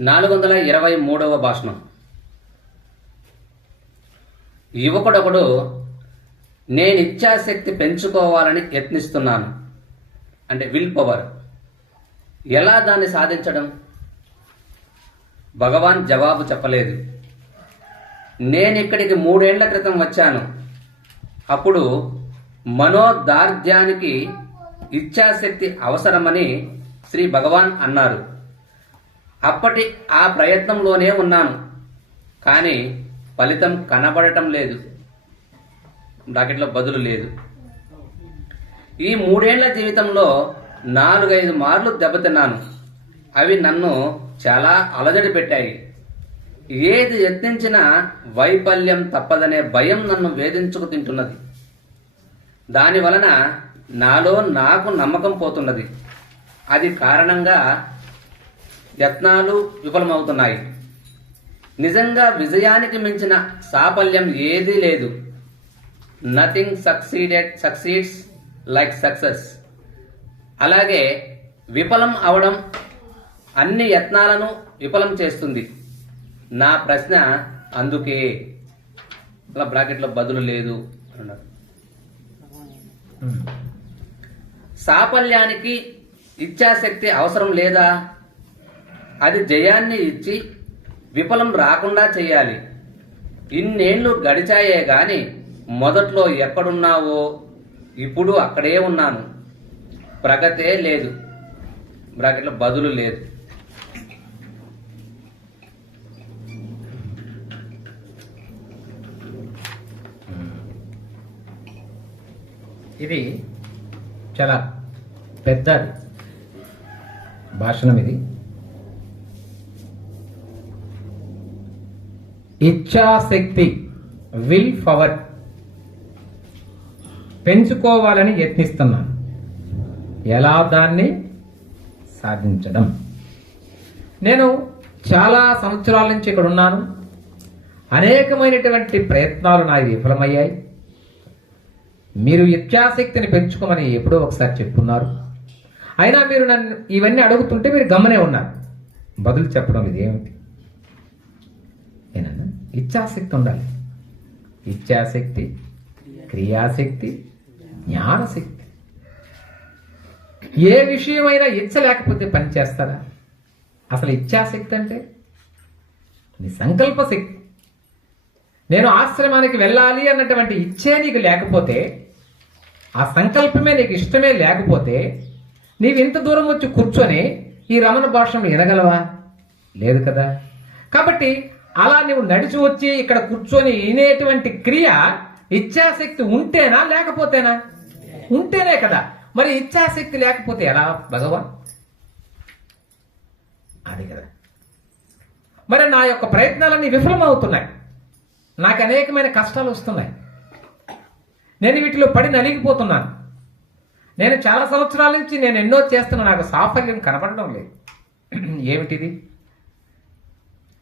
నాలుగు వందల ఇరవై మూడవ భాషణం యువకుడొకడు నేను ఇచ్చాశక్తి పెంచుకోవాలని యత్నిస్తున్నాను. అంటే విల్ పవర్. ఎలా దాన్ని సాధించడం? భగవాన్ జవాబు చెప్పలేదు. నేను ఇక్కడికి మూడేళ్ళ క్రితం వచ్చాను. అప్పుడు మనోదార్ఢ్యానికి ఇచ్ఛాశక్తి అవసరమని శ్రీ భగవాన్ అన్నారు. అప్పటి ఆ ప్రయత్నంలోనే ఉన్నాను. కానీ ఫలితం కనబడటం లేదు. బ్రాకెట్లో బదులు లేదు. ఈ మూడేళ్ళ జీవితంలో నాలుగైదు మార్లు దెబ్బతిన్నాను. అవి నన్ను చాలా అలజడి పెట్టాయి. ఏది యత్నించినా వైఫల్యం తప్పదనే భయం నన్ను వేధించుకు తింటున్నది. దాని వలన నాలో నాకు నమ్మకం పోతున్నది. అది కారణంగా యత్నాలు విఫలమవుతున్నాయి. నిజంగా విజయానికి మించిన సాఫల్యం ఏదీ లేదు. Nothing succeeded succeeds like success అలాగే విఫలం అవడం అన్ని యత్నాలను విఫలం చేస్తుంది. నా ప్రశ్న అందుకే. అలా బ్రాకెట్లో బదులు లేదు అన్నారు. సాఫల్యానికి ఇచ్ఛాశక్తి అవసరం లేదా? అది జయాన్ని ఇచ్చి విఫలం రాకుండా చేయాలి. ఇన్నేళ్ళు గడిచాయే గాని మొదట్లో ఎక్కడున్నావో ఇప్పుడు అక్కడే ఉన్నాను. ప్రగతే లేదు. బ్రాకెట్లో బదులు లేదు. ఇది చాలా పెద్ద భాషణం ఇది. ఇచ్ఛాశక్తి విల్ పవర్ పెంచుకోవాలని యత్నిస్తున్నాను. ఎలా దాన్ని? సాధించడం. నేను చాలా సంవత్సరాల నుంచి ఇక్కడ ఉన్నాను. అనేకమైనటువంటి ప్రయత్నాలు నావి విఫలమయ్యాయి. మీరు ఇచ్ఛాశక్తిని పెంచుకోమని ఎప్పుడో ఒకసారి చెప్పున్నారు. అయినా మీరు నన్ను ఇవన్నీ అడుగుతుంటే మీరు గమనే ఉన్నారు. బదులు చెప్పడం ఇదేమిటి? ఏనన్నా ఇచ్ఛాశక్తి ఉండాలి. ఇచ్ఛాశక్తి క్రియాశక్తి జ్ఞానశక్తి. ఏ విషయమైనా ఇచ్చ లేకపోతే పని చేస్తారా? అసలు ఇచ్ఛాశక్తి అంటే? నీ సంకల్ప శక్తి నేను ఆశ్రమానికి వెళ్ళాలి అన్నటువంటి ఇచ్చే నీకు లేకపోతే ఆ సంకల్పమే నీకు ఇష్టమే లేకపోతే నీవు ఇంత దూరం వచ్చి కూర్చొని ఈ రమణ భాషను వినగలవా? లేదు కదా. కాబట్టి అలా నువ్వు నడిచి వచ్చి ఇక్కడ కూర్చొని వినేటువంటి క్రియ ఇచ్ఛాశక్తి ఉంటేనా లేకపోతేనా? ఉంటేనే కదా. మరి ఇచ్ఛాశక్తి లేకపోతే ఎలా భగవాన్? అది కదా. మరి నా యొక్క ప్రయత్నాలన్నీ విఫలమవుతున్నాయి. నాకు అనేకమైన కష్టాలు వస్తున్నాయి. నేను వీటిలో పడి నలిగిపోతున్నాను. నేను చాలా సంవత్సరాల నుంచి నేను ఎన్నో చేస్తున్నా నాకు సాఫల్యం కనపడడం లేదు. ఏమిటిది?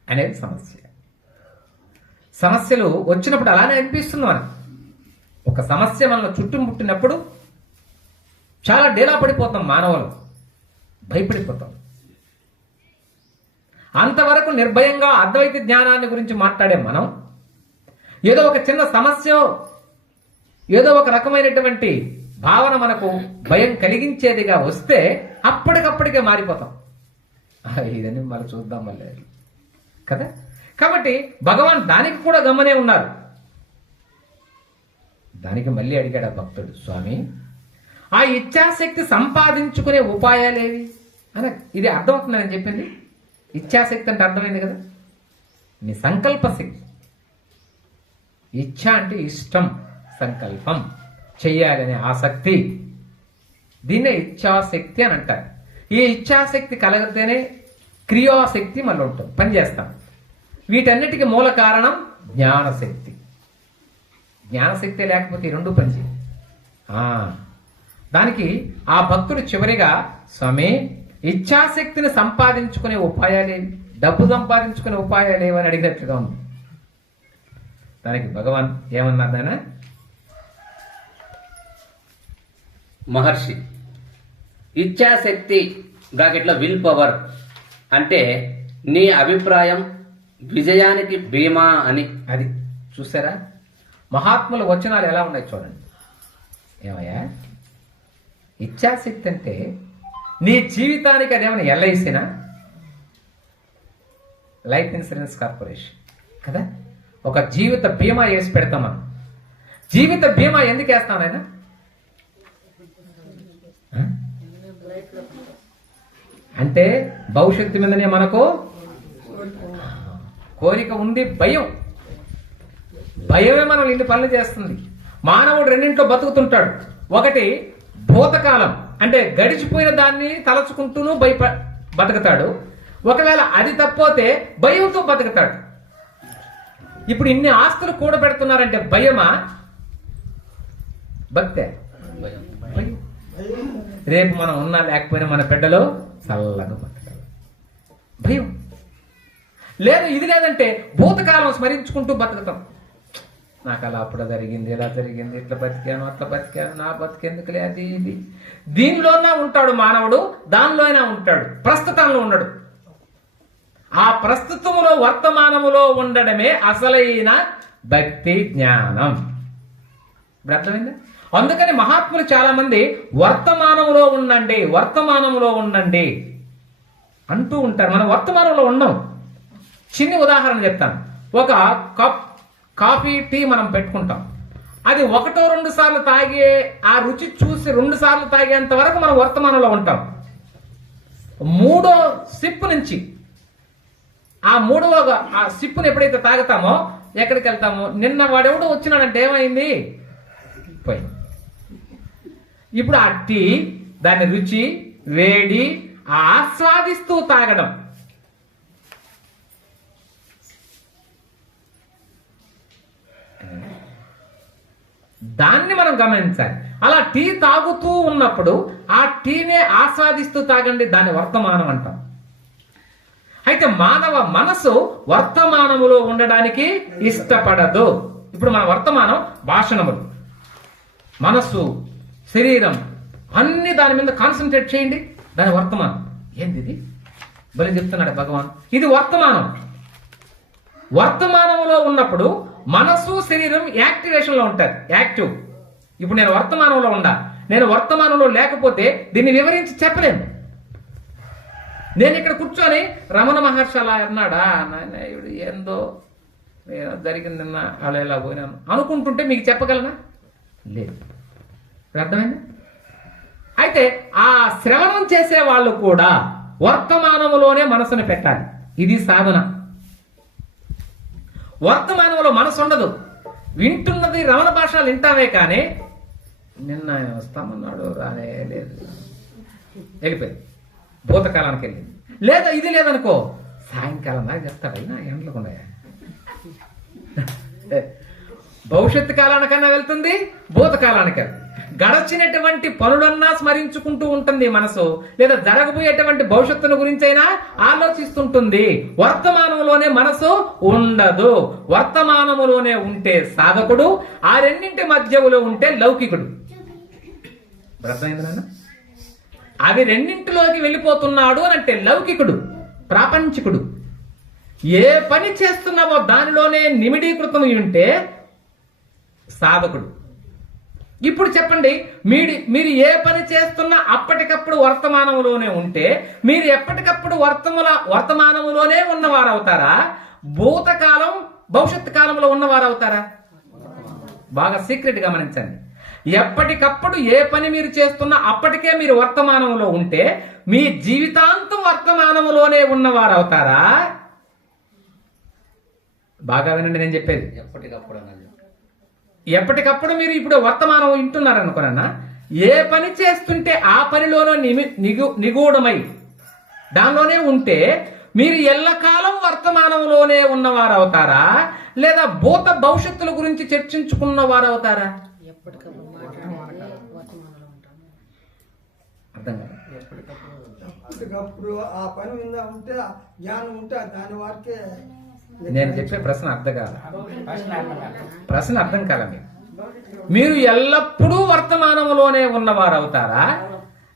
అనేది సమస్య. సమస్యలు వచ్చినప్పుడు అలానే అనిపిస్తుంది అనిపిస్తున్నాను ఒక సమస్య మనల్ని చుట్టుముట్టినప్పుడు చాలా డేలా పడిపోతాం మానవులు. భయపడిపోతాం. అంతవరకు నిర్భయంగా అద్వైత జ్ఞానాన్ని గురించి మాట్లాడే మనం ఏదో ఒక చిన్న సమస్య ఏదో ఒక రకమైనటువంటి భావన మనకు భయం కలిగించేదిగా వస్తే అప్పటికప్పటికే మారిపోతాం. ఇదని మనం చూద్దాం మళ్ళీ. కదా? కాబట్టి భగవాన్ దానికి కూడా గమనే ఉన్నారు. దానికి మళ్ళీ అడిగాడు ఆ భక్తుడు స్వామి ఆ ఇచ్ఛాశక్తి సంపాదించుకునే ఉపాయాలేవి? అని ఇది అర్థమవుతుందని చెప్పింది? ఇచ్ఛాశక్తి అంటే అర్థమైంది కదా. నీ సంకల్ప శక్తి. ఇచ్ఛ అంటే ఇష్టం సంకల్పం చెయ్యాలనే ఆసక్తి. దీన్నే ఇచ్ఛాశక్తి అని అంటారు. ఈ ఇచ్ఛాశక్తి కలగితేనే క్రియాశక్తి మళ్ళీ ఉంటుంది. పనిచేస్తాం వీటన్నిటికీ మూల కారణం జ్ఞానశక్తి. జ్ఞానశక్తి లేకపోతే ఈ రెండు పని దానికి ఆ భక్తుడు చివరిగా స్వామి ఇచ్ఛాశక్తిని సంపాదించుకునే ఉపాయాలేవి డబ్బు సంపాదించుకునే ఉపాయాలేవి అని అడిగినట్లుగా ఉంది. దానికి భగవాన్ ఏమన్నారు నాయన? మహర్షి ఇచ్ఛాశక్తి బ్రాకెట్లో విల్ పవర్ అంటే నీ అభిప్రాయం విజయానికి బీమా అని. అది చూసారా? మహాత్ముల వచనాలు ఎలా ఉన్నాయి చూడండి. ఏమయ్యా? ఇచ్చాశక్తి అంటే నీ జీవితానికి అదేమైనా ఎల్ఐసినా? Life insurance corporation. కదా? ఒక జీవిత బీమా వేసి పెడతాం మనం. జీవిత బీమా ఎందుకు వేస్తాం అంటే భవిష్యత్తు మీదనే మనకు కోరిక ఉంది భయం. భయమే మనం ఇన్ని పనులు చేస్తుంది. మానవుడు రెండింట్లో బతుకుతుంటాడు. ఒకటి భూతకాలం. అంటే గడిచిపోయిన దాన్ని తలచుకుంటూనూ భయప బతుకుతాడు. ఒకవేళ అది తప్పోతే భయంతో బతుకుతాడు. ఇప్పుడు ఇన్ని ఆస్తులు కూడబెడుతున్నారంటే భయమా? భక్తే? భయం. రేపు మనం ఉన్నా లేకపోయినా మన బిడ్డలో చల్లగా బతకాలి భయం. లేదు ఇది లేదంటే భూతకాలం స్మరించుకుంటూ బతుకుతాం నాకు అలా అప్పుడు జరిగింది ఇలా జరిగింది ఇట్లా బతికాను అట్లా బతికాను నా బతికెందుకులే అది ఇది. దీనిలోనా ఉంటాడు మానవుడు దానిలోనే ఉంటాడు? ప్రస్తుతంలో ఉండడు. ఆ ప్రస్తుతములో వర్తమానములో ఉండడమే అసలైన భక్తి జ్ఞానం. ఇప్పుడు అర్థమైందా? అందుకని మహాత్ములు చాలా మంది ఉండండి వర్తమానంలో ఉండండి అంటూ ఉంటారు. మనం వర్తమానంలో ఉన్నాం. చిన్ని ఉదాహరణ చెప్తాను. ఒక కప్ కాఫీ టీ మనం పెట్టుకుంటాం. అది ఒకటో రెండు సార్లు తాగే ఆ రుచి చూసి రెండు సార్లు తాగేంత వరకు మనం వర్తమానంలో ఉంటాం. మూడో సిప్ నుంచి ఆ మూడవ ఆ సిప్పుని ఎప్పుడైతే తాగుతామో ఎక్కడికి వెళ్తామో నిన్న వాడెవడో వచ్చినాడంటే ఏమైంది? పోయి ఇప్పుడు ఆ టీ దాని రుచి వేడి ఆస్వాదిస్తూ తాగడం. దాన్ని మనం గమనించాలి. అలా టీ తాగుతూ ఉన్నప్పుడు ఆ టీనే ఆస్వాదిస్తూ తాగండి దాని వర్తమానం అంటాం. అయితే మానవ మనసు వర్తమానములో ఉండడానికి ఇష్టపడదు. ఇప్పుడు మన వర్తమానం భాషణములు. మనస్సు శరీరం అన్ని దాని మీద కాన్సన్ట్రేట్ చేయండి దాని వర్తమానం. ఏంది ఇది బలి చెప్తున్నాడు భగవాన్. ఇది వర్తమానం. వర్తమానంలో ఉన్నప్పుడు మనసు శరీరం యాక్టివేషన్లో ఉంటారు యాక్టివ్. ఇప్పుడు నేను వర్తమానంలో ఉండా నేను వర్తమానంలో లేకపోతే దీన్ని వివరించి చెప్పలేను. నేను ఇక్కడ కూర్చొని రమణ మహర్షి అలా అన్నాడా? నాయన ఏందో నేను జరిగింది నిన్న అలా ఇలా పోయినాను. అనుకుంటుంటే మీకు చెప్పగలనా? లేదు. అర్థమైంది? అయితే ఆ శ్రవణం చేసే వాళ్ళు కూడా వర్తమానంలోనే మనసును పెట్టాలి. ఇది సాధన. వర్తమానంలో మనసు ఉండదు వింటున్నది రమణ భాషలు వింటామే కానీ నిన్న ఆయన వస్తామన్నాడు రాలే లేదు. వెళ్ళిపోయింది. భూతకాలానికి వెళ్ళింది. లేదా ఇది లేదనుకో సాయంకాలం దాకా చెప్తాడు. అయినా ఎండలకు ఉన్నాయా? భవిష్యత్తు కాలానికన్నా వెళ్తుంది భూతకాలానికి గడచినటువంటి పనులన్నా స్మరించుకుంటూ ఉంటుంది మనసు లేదా జరగబోయేటువంటి భవిష్యత్తును గురించైనా ఆలోచిస్తుంటుంది. వర్తమానంలోనే మనసు ఉండదు. వర్తమానములోనే ఉంటే సాధకుడు ఆ రెండింటి మధ్యలో ఉంటే లౌకికుడు. అవి రెండింటిలోకి వెళ్ళిపోతున్నాడు అని అంటే లౌకికుడు ప్రాపంచికుడు. ఏ పని చేస్తున్నావో దానిలోనే నిమిడీకృతం ఉంటే సాధకుడు. ఇప్పుడు చెప్పండి మీరు మీరు ఏ పని చేస్తున్నా అప్పటికప్పుడు వర్తమానంలోనే ఉంటే మీరు ఎప్పటికప్పుడు వర్తముల వర్తమానంలోనే ఉన్నవారు అవుతారా భూతకాలం భవిష్యత్తు కాలంలో ఉన్నవారు అవుతారా బాగా సీక్రెట్ గమనించండి. ఎప్పటికప్పుడు ఏ పని మీరు చేస్తున్నా అప్పటికే మీరు వర్తమానంలో ఉంటే మీ జీవితాంతం వర్తమానంలోనే ఉన్నవారు అవుతారా బాగా వినండి నేను చెప్పేది. ఎప్పటికప్పుడు అన్నది. ఎప్పటికప్పుడు మీరు ఇప్పుడు వర్తమానం వింటున్నారు అనుకోనన్నా ఏ పని చేస్తుంటే ఆ పనిలోనో నిమి నిగు నిగూఢమై దానిలోనే ఉంటే మీరు ఎల్లకాలం వర్తమానంలోనే ఉన్నవారు అవుతారా లేదా భూత భవిష్యత్తుల గురించి చర్చించుకున్న వారు అవుతారా ఎప్పటికప్పుడు అర్థం కాదు ఆ పని ఉంటే ఆ జ్ఞానం ఉంటే దాని వారికే నేను చెప్పే ప్రశ్న అర్థం కాల. ప్రశ్న అర్థం కాల మీకు. మీరు ఎల్లప్పుడూ వర్తమానంలోనే ఉన్నవారు అవుతారా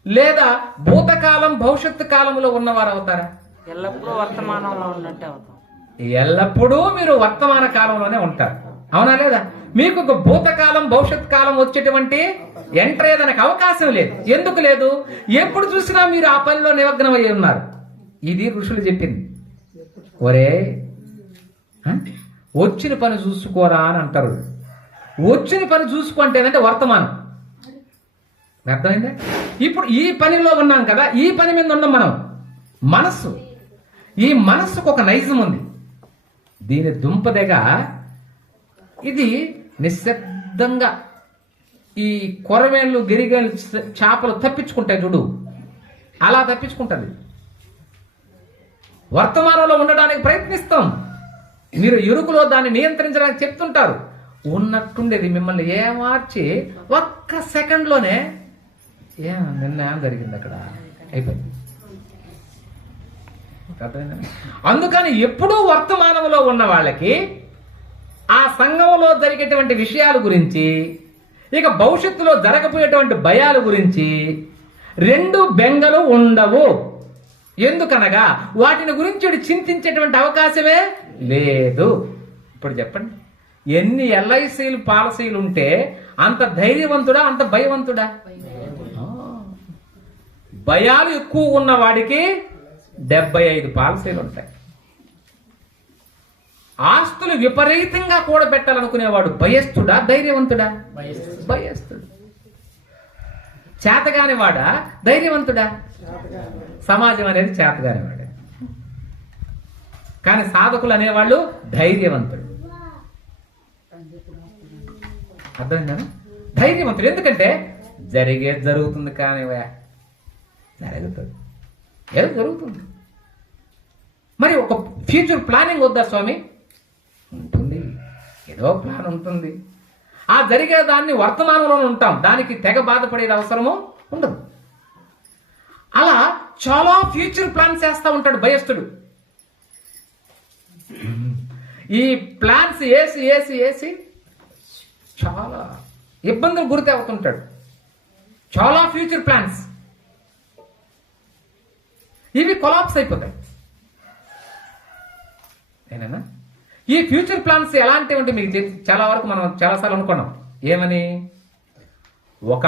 లేదా భూతకాలం భవిష్యత్తు కాలంలో ఉన్నవారు అవుతారా ఎల్లప్పుడూ వర్తమానంలో ఉన్నట్టే అవుతాం. ఎల్లప్పుడూ మీరు వర్తమాన కాలంలోనే ఉంటారు. అవునా లేదా? మీకు ఒక భూతకాలం భవిష్యత్ కాలం వచ్చేటువంటి ఎంటర్ అయ్యేదానికి అవకాశం లేదు. ఎందుకు లేదు? ఎప్పుడు చూసినా మీరు ఆ పనిలో నిమగ్నం అయ్యి ఉన్నారు. ఇది ఋషులు చెప్పింది. ఒరే? వచ్చిన పని చూసుకోరా అని అంటారు. వచ్చిన పని చూసుకుంటే ఏంటంటే వర్తమానం. అర్థమైందా? ఇప్పుడు ఈ పనిలో ఉన్నాం కదా ఈ పని మీద ఉన్నాం మనం. మనస్సు. ఈ మనస్సుకు ఒక నైజం ఉంది. దీని దుంపదెగ ఇది నిశ్శబ్దంగా ఈ కొరవేళ్ళు గిరిగేళ్ళు చేపలు తప్పించుకుంటాయి చూడు. అలా తప్పించుకుంటుంది. వర్తమానంలో ఉండడానికి ప్రయత్నిస్తాం. మీరు ఇరుకులో దాన్ని నియంత్రించడానికి చెప్తుంటారు. ఉన్నట్టుండేది మిమ్మల్ని ఏమార్చి ఒక్క సెకండ్లోనే ఏ నిర్ణయం జరిగింది అక్కడ? అయిపోయింది. అందుకని ఎప్పుడూ వర్తమానంలో ఉన్న వాళ్ళకి ఆ సంఘంలో జరిగేటువంటి విషయాల గురించి ఇక భవిష్యత్తులో జరగబోయేటువంటి భయాల గురించి రెండు బెంగలు ఉండవు. ఎందుకనగా వాటిని గురించి చింతించేటువంటి అవకాశమే లేదు. ఇప్పుడు చెప్పండి. ఎన్ని ఎల్ఐసీలు పాలసీలు ఉంటే అంత ధైర్యవంతుడా అంత భయవంతుడా. భయాలు ఎక్కువ ఉన్న వాడికి డెబ్బై ఐదు పాలసీలు ఉంటాయి ఆస్తులు విపరీతంగా కూడబెట్టాలనుకునేవాడు భయస్థుడా ధైర్యవంతుడా? భయస్థుడు. చేతగాని వాడా ధైర్యవంతుడా? సమాజం అనేది చేతగాని వాడే కానీ సాధకులు అనేవాళ్ళు ధైర్యవంతుడు అర్థమైందా? ధైర్యవంతుడు ఎందుకంటే జరిగేది జరుగుతుంది కానీ జరుగుతుంది ఏదో జరుగుతుంది. మరి ఒక ఫ్యూచర్ ప్లానింగ్ వద్దా స్వామి? ఉంటుంది. ఏదో ప్లాన్ ఉంటుంది. ఆ జరిగే దాన్ని వర్తమానంలో ఉంటాం. దానికి తెగ బాధపడేది అవసరము ఉండదు. అలా చాలా ఫ్యూచర్ ప్లాన్ చేస్తూ ఉంటాడు భయస్థుడు. ఈ ప్లాన్స్ వేసి వేసి వేసి చాలా ఇబ్బందులు గురి అవుతుంటాడు చాలా ఫ్యూచర్ ప్లాన్స్. ఇవి కొలాప్స్ అయిపోతాయి. ఈ ఫ్యూచర్ ప్లాన్స్ ఎలాంటివి అంటే మీకు చాలా వరకు మనం చాలాసార్లు అనుకున్నాం. ఏమని? ఒక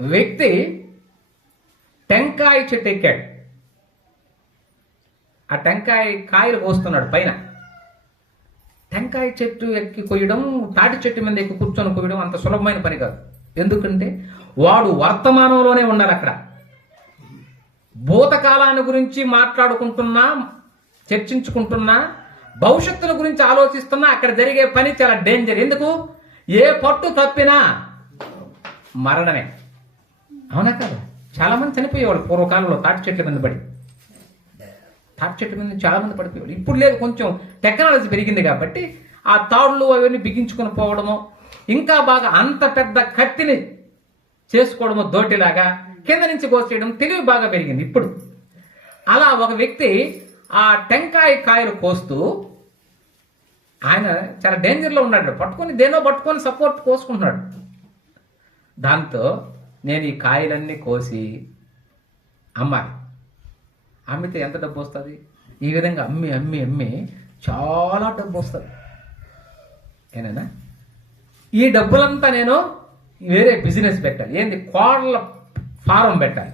వ్యక్తి టెంకాయ చెట్టు ఎక్కాడు. ఆ టెంకాయ కాయలు కోస్తున్నాడు పైన. టెంకాయ చెట్టు ఎక్కి కొయ్యడం తాటి చెట్టు మీద ఎక్కి కూర్చొని కొయ్యడం అంత సులభమైన పని కాదు. ఎందుకంటే వాడు వర్తమానంలోనే ఉన్నారు అక్కడ. భూతకాలాన్ని గురించి మాట్లాడుకుంటున్నా చర్చించుకుంటున్నా భవిష్యత్తుల గురించి ఆలోచిస్తున్నా అక్కడ జరిగే పని చాలా డేంజర్ ఎందుకు? ఏ పట్టు తప్పినా మరణమే. అవునా కాదు? చాలా మంది చనిపోయేవాళ్ళు పూర్వకాలంలో తాటి చెట్ల మీద పడి. తాటి చెట్టు మీద చాలా మంది పడిపోయేవాళ్ళు ఇప్పుడు లేదు కొంచెం టెక్నాలజీ పెరిగింది కాబట్టి ఆ తాడులు అవన్నీ బిగించుకొని పోవడము ఇంకా బాగా అంత పెద్ద కత్తిని చేసుకోవడము దోటిలాగా కింద నుంచి కోసేయడం తెలివి బాగా పెరిగింది ఇప్పుడు. అలా ఒక వ్యక్తి ఆ టెంకాయ కాయలు కోస్తూ ఆయన చాలా డేంజర్లో ఉన్నాడు. పట్టుకొని దేనో పట్టుకొని సపోర్ట్ కోసుకుంటున్నాడు. దాంతో నేను ఈ కాయలన్నీ కోసి అమ్మాలి. అమ్మితే ఎంత డబ్బు వస్తుంది? ఈ విధంగా అమ్మి అమ్మి అమ్మి చాలా డబ్బు వస్తుంది. ఏనైనా? ఈ డబ్బులంతా నేను వేరే బిజినెస్ పెట్టాలి. ఏంది? కోళ్ళ ఫారం పెట్టాలి.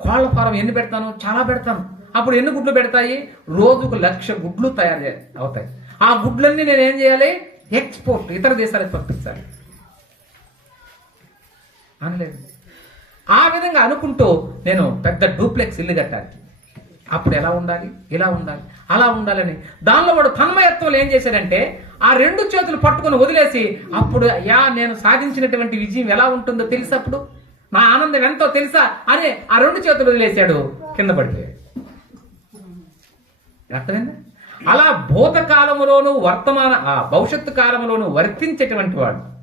కోళ్ళ ఫారం ఎన్ని పెడతాను? చాలా పెడతాను. అప్పుడు ఎన్ని గుడ్లు పెడతాయి? రోజుకు లక్ష గుడ్లు తయారు అవుతాయి. ఆ గుడ్లన్నీ నేను ఏం చేయాలి? ఎక్స్పోర్ట్ ఇతర దేశాలకు పంపించాలి. అనలేదు. ఆ విధంగా అనుకుంటూ నేను పెద్ద డూప్లెక్స్ ఇల్లు కట్టాలి. అప్పుడు ఎలా ఉండాలి? ఇలా ఉండాలి. అలా ఉండాలని. దానిలో వాడు తన్మయత్వం ఏం చేశాడంటే ఆ రెండు చేతులు పట్టుకొని వదిలేసి అప్పుడు యా నేను సాధించినటువంటి విజయం ఎలా ఉంటుందో తెలుసా అప్పుడు? నా ఆనందం ఎంతో తెలుసా? అని ఆ రెండు చేతులు వదిలేశాడు. కింద పడిపోయాడు. అర్థమైందా? అలా భూతకాలములోను వర్తమాన ఆ భవిష్యత్తు కాలంలోను వర్తించేటువంటి వాడు.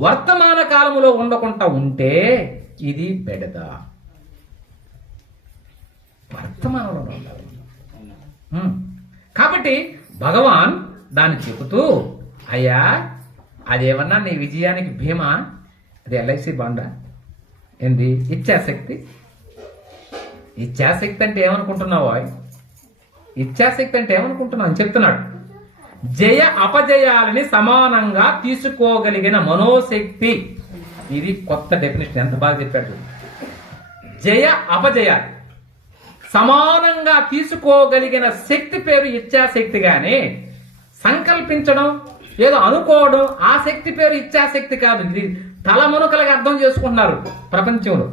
వర్తమాన కాలంలో ఉండకుండా ఉంటే ఇది బెడద. వర్తమానంలో ఉండాలి. కాబట్టి భగవాన్ దాన్ని చెబుతూ అయ్యా అదేమన్నా నీ విజయానికి భీమా? అది ఎల్ఐసి బాండా? ఏంది? ఇచ్చాశక్తి? ఇచ్ఛాశక్తి అంటే ఏమనుకుంటున్నావు ఇచ్ఛాశక్తి అంటే ఏమనుకుంటున్నావు? అని చెప్తున్నాడు. జయ అపజయాలని సమానంగా తీసుకోగలిగిన మనోశక్తి. ఇది కొత్త డెఫినేషన్ ఎంత బాగా చెప్పాడు జయ అపజయ. సమానంగా తీసుకోగలిగిన శక్తి పేరు ఇచ్ఛాశక్తి గాని సంకల్పించడం ఏదో అనుకోవడం ఆ శక్తి పేరు ఇచ్ఛాశక్తి కాదు. ఇది తలమునుకలుగా అర్థం చేసుకుంటున్నారు ప్రపంచంలో.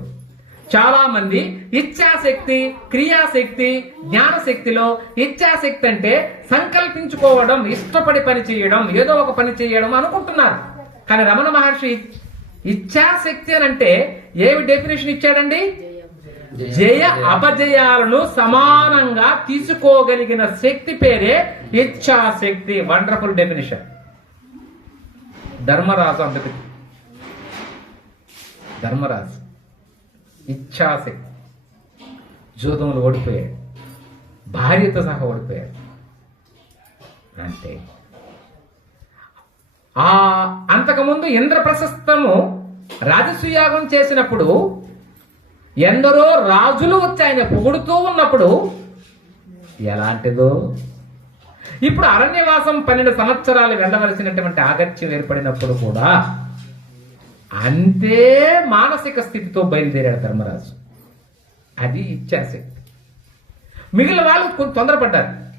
చాలా మంది ఇచ్ఛాశక్తి క్రియాశక్తి జ్ఞానశక్తిలో ఇచ్ఛాశక్తి అంటే సంకల్పించుకోవడం ఇష్టపడి పని చేయడం ఏదో ఒక పని చేయడం అనుకుంటున్నారు. కానీ రమణ మహర్షి ఇచ్ఛాశక్తి అని అంటే ఏమి డెఫినేషన్ ఇచ్చాడండి? జయ. అపజయాలను సమానంగా తీసుకోగలిగిన శక్తి పేరే ఇచ్ఛాశక్తి. వండర్ఫుల్ డెఫినేషన్ ధర్మరాజు అందుకు ధర్మరాజు. ఇచ్ఛాశక్తి. జూదంలో ఓడిపోయాడు. భార్యతో సహా ఓడిపోయాడు. అంటే ఆ అంతకుముందు ఇంద్ర ప్రశస్తము చేసినప్పుడు ఎందరో రాజులు వచ్చి ఆయన పొగుడుతూ ఉన్నప్పుడు ఎలాంటిదో? ఇప్పుడు అరణ్యవాసం పన్నెండు సంవత్సరాలు వెళ్ళవలసినటువంటి ఆగత్యం ఏర్పడినప్పుడు కూడా అంతే మానసిక స్థితితో బయలుదేరాడు ధర్మరాజు. అది ఇచ్చాశక్తి. మిగిలిన వాళ్ళు కొంచెం తొందరపడ్డారు.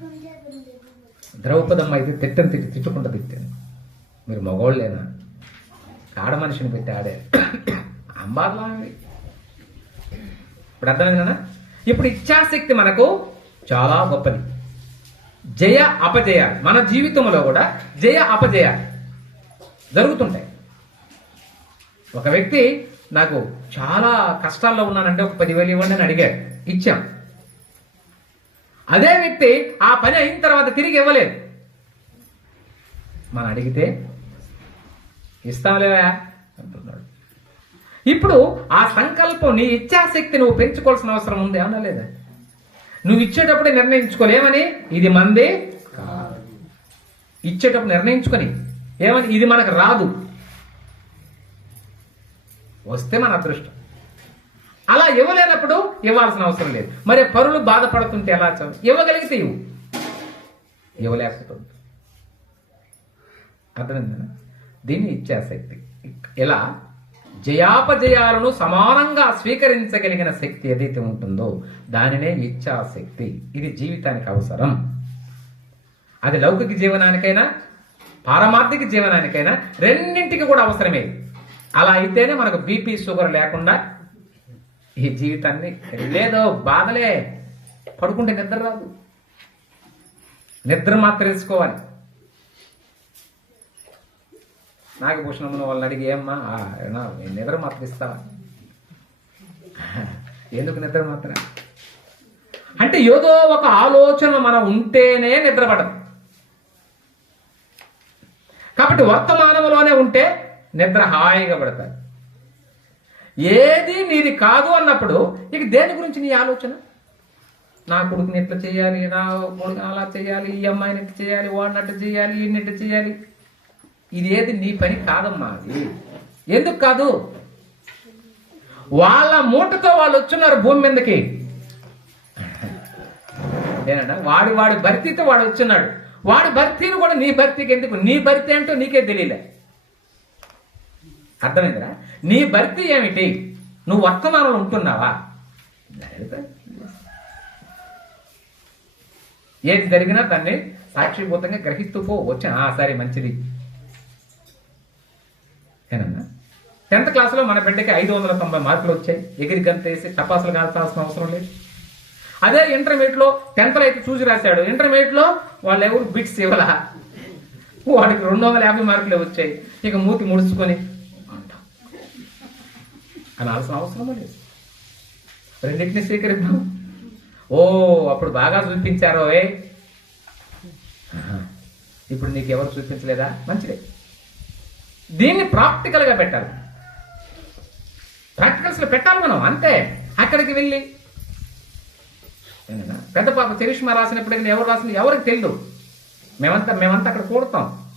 ద్రౌపదమ్మ అయితే తిట్టని తిట్టి తిట్టుకుంటూ తిట్టాను. మీరు మగవాళ్ళేనా ఆడ మనిషిని పెట్టి ఆడే. అంబార్లా ఇప్పుడు అర్థమైందా ఇప్పుడు ఇచ్చాశక్తి మనకు చాలా గొప్పది. జయ అపజయ. మన జీవితంలో కూడా జయ అపజయ జరుగుతుంటాయి. ఒక వ్యక్తి నాకు చాలా కష్టాల్లో ఉన్నానంటే ఒక పదివేలు ఇవ్వండి అని అడిగాడు. ఇచ్చాం. అదే వ్యక్తి ఆ పని అయిన తర్వాత తిరిగి ఇవ్వలేదు. మనం అడిగితే ఇస్తాంలేవా అంటున్నాడు. ఇప్పుడు ఆ సంకల్పం నీ ఇచ్చాశక్తి నువ్వు పెంచుకోవాల్సిన అవసరం ఉంది ఏమన్నా లేదా? నువ్వు ఇచ్చేటప్పుడే నిర్ణయించుకోలేమని ఇది మందే కాదు. ఇచ్చేటప్పుడు నిర్ణయించుకొని. ఏమని? ఇది మనకు రాదు. వస్తే మన అదృష్టం. అలా ఇవ్వలేనప్పుడు ఇవ్వాల్సిన అవసరం లేదు. మరి పరులు బాధపడుతుంటే ఎలా చదువు ఇవ్వగలిగితే ఇవ్వు. ఇవ్వలేకపోతుంది. అర్థమైందా? దీన్ని ఇచ్ఛాశక్తి ఇలా జయాపజయాలను సమానంగా స్వీకరించగలిగిన శక్తి ఏదైతే ఉంటుందో దానినే ఇచ్ఛాశక్తి ఇది జీవితానికి అవసరం. అది లౌకిక జీవనానికైనా పారమార్థిక జీవనానికైనా రెండింటికి కూడా అవసరమే. అలా అయితేనే మనకు బీపీ షుగర్ లేకుండా ఈ జీవితాన్ని లేదో బాధలే పడుకుంటే నిద్ర రాదు. నిద్ర మాత్రం వేసుకోవాలి. నాగభూషణమున వాళ్ళని అడిగి ఏమ్మా ఆ, నిద్ర మాత్రం ఇస్తావా ఎందుకు నిద్ర మాత్రం? అంటే ఏదో ఒక ఆలోచన మనం ఉంటేనే నిద్రపడదు కాబట్టి వర్తమానంలోనే ఉంటే నిద్ర హాయిగా పడతారు ఏది నీది కాదు అన్నప్పుడు ఇక దేని గురించి నీ ఆలోచన? నా కొడుకుని ఎట్లా చేయాలి నా కొడుకు అలా చేయాలి ఈ అమ్మాయిని ఎట్లా చేయాలి వాడిని అట్లా చేయాలి ఈయన్ని ఎట్లా చేయాలి. ఇది ఏది నీ పని కాదమ్మా అది. ఎందుకు కాదు? వాళ్ళ మూటతో వాళ్ళు వచ్చున్నారు భూమి మీదకి. ఏనంట వాడి వాడి భర్తీతో వాడు వచ్చున్నాడు. వాడి భర్తీని కూడా నీ భర్తీకి ఎందుకు? నీ భర్తీ ఏంటో నీకే తెలియలే. అర్థమైందిరా? నీ భర్తీ ఏమిటి? నువ్వు వర్తమానంలో ఉంటున్నావా? ఏది జరిగినా దాన్ని సాక్షిభూతంగా గ్రహిస్తూ పో. వచ్చా? ఆ సరే మంచిది. ఏనన్నా? టెన్త్ క్లాస్లో మన బిడ్డకి ఐదు వందల తొంభై మార్కులు వచ్చాయి. ఎగిరి గంతేసి టపాసులు కాల్చాల్సిన అవసరం లేదు. అదే ఇంటర్మీడియట్లో టెన్త్లో అయితే చూసి రాశాడు. ఇంటర్మీడియట్లో వాళ్ళు ఎవరు బిట్స్ ఇవ్వలా? వాడికి రెండు వందల యాభై మార్కులే వచ్చాయి. ఇక మూతి ముడుచుకొని అంటాం. అనాల్సిన అవసరం లేదు. రెండింటిని స్వీకరిద్దాం. ఓ అప్పుడు బాగా చూపించారో ఏ ఇప్పుడు నీకు ఎవరు చూపించలేదా? మంచిదే. దీన్ని ప్రాక్టికల్గా పెట్టాలి. ప్రాక్టికల్స్లో పెట్టాలి మనం అంతే. అక్కడికి వెళ్ళి? పెద్ద పాప చరిష్మా రాసినప్పుడు ఎవరు రాసింది? ఎవరికి తెలియదు మేమంతా మేమంతా అక్కడ కూడతాం.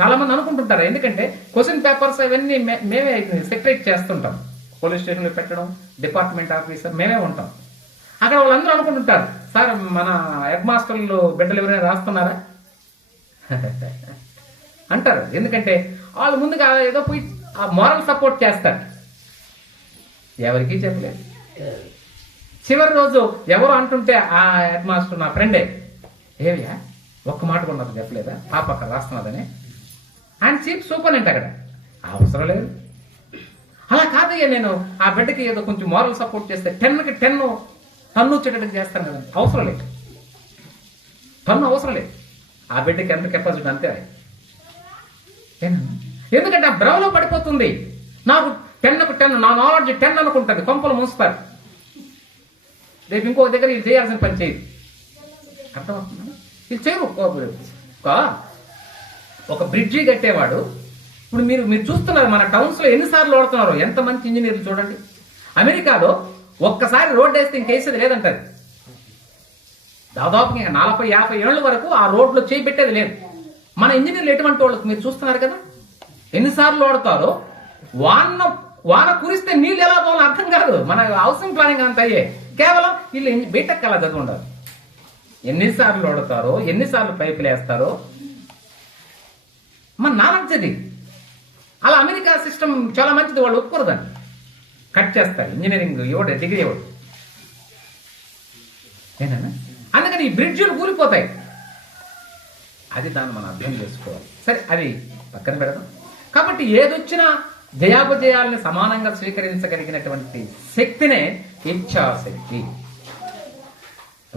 చాలామంది అనుకుంటుంటారు ఎందుకంటే క్వశ్చన్ పేపర్స్ అవన్నీ మే- మేమే సెపరేట్ చేస్తుంటాం. పోలీస్ స్టేషన్లో పెట్టడం డిపార్ట్మెంట్ ఆఫీసర్ మేమే ఉంటాం. అక్కడ వాళ్ళందరూ అనుకుంటుంటారు సార్ మన హెడ్ మాస్టర్లు బిడ్డలు ఎవరైనా రాస్తున్నారా? అంటారు. ఎందుకంటే వాళ్ళు ముందుగా ఏదో పోయి ఆ మోరల్ సపోర్ట్ చేస్తారు. ఎవరికీ చెప్పలేదు. చివరి రోజు ఎవరు అంటుంటే ఆ హెడ్ మాస్టర్ నా ఫ్రెండే ఏవియా ఒక్క మాట కూడా నాకు చెప్పలేదా? పాప పక్క రాస్తున్నదని. ఆయన చీఫ్ సూపరింట్ అక్కడ. అవసరం లేదు. అలా కాదయ్యా నేను. ఆ బిడ్డకి ఏదో కొంచెం మోరల్ సపోర్ట్ చేస్తే టెన్కి టెన్ టన్ను వచ్చేటట్టు చేస్తాను కదండి. అవసరం లేదు. టన్ను అవసరం లేదు. ఆ బిడ్డకి ఎంత కెపాసిటీ అంతే. ఎందుకంటే ఆ భ్రమలో పడిపోతుంది. నాకు టెన్కు టెన్ నా నాలెడ్జ్ టెన్ అనుకుంటుంది కొంపలు మూస్తారు. రేపు ఇంకో దగ్గర ఇది చేయాల్సిన పని చేయదు అర్థమవుతుందా? ఇది చేయరు ఒక ఒక బ్రిడ్జి కట్టేవాడు. ఇప్పుడు మీరు మీరు చూస్తున్నారు మన టౌన్స్లో ఎన్నిసార్లు ఓడుతున్నారు ఎంత మంచి ఇంజనీర్లు చూడండి. అమెరికాలో ఒక్కసారి రోడ్ వేస్తే ఇంకేసేది లేదంటది దాదాపు ఇంకా నలభై యాభై ఏళ్ళ వరకు ఆ రోడ్లో చేయి పెట్టేది లేదు. మన ఇంజనీర్లు ఎటువంటి వాళ్ళకి మీరు చూస్తున్నారు కదా? ఎన్నిసార్లు వాడతారో? వాన వాన కురిస్తే నీళ్ళు ఎలా పోవాలో అర్థం కాదు. మన హౌసింగ్ ప్లానింగ్ అంత అయ్యే. కేవలం వీళ్ళు బీటెక్ అలా చదువుండదు ఉండదు. ఎన్నిసార్లు వాడతారో ఎన్నిసార్లు పైపులు వేస్తారో? మన నాలెడ్జ్ అలా అమెరికా సిస్టమ్ చాలా మంచిది వాళ్ళు ఒప్పుకోరు దాన్ని. కట్ చేస్తారు. ఇంజనీరింగ్ ఇవ్వడు డిగ్రీ ఇవ్వడు ఏనన్నా అందుకని ఈ బ్రిడ్జులు కూలిపోతాయి. అది దాన్ని మనం అర్థం చేసుకోవాలి. సరే అది పక్కన పెడదాం. కాబట్టి ఏదొచ్చినా జయాపజయాలను సమానంగా స్వీకరించగలిగినటువంటి శక్తినే ఇచ్చాశక్తి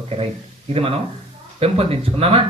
ఓకే రైట్. ఇది మనం పెంపొందించుకున్నామా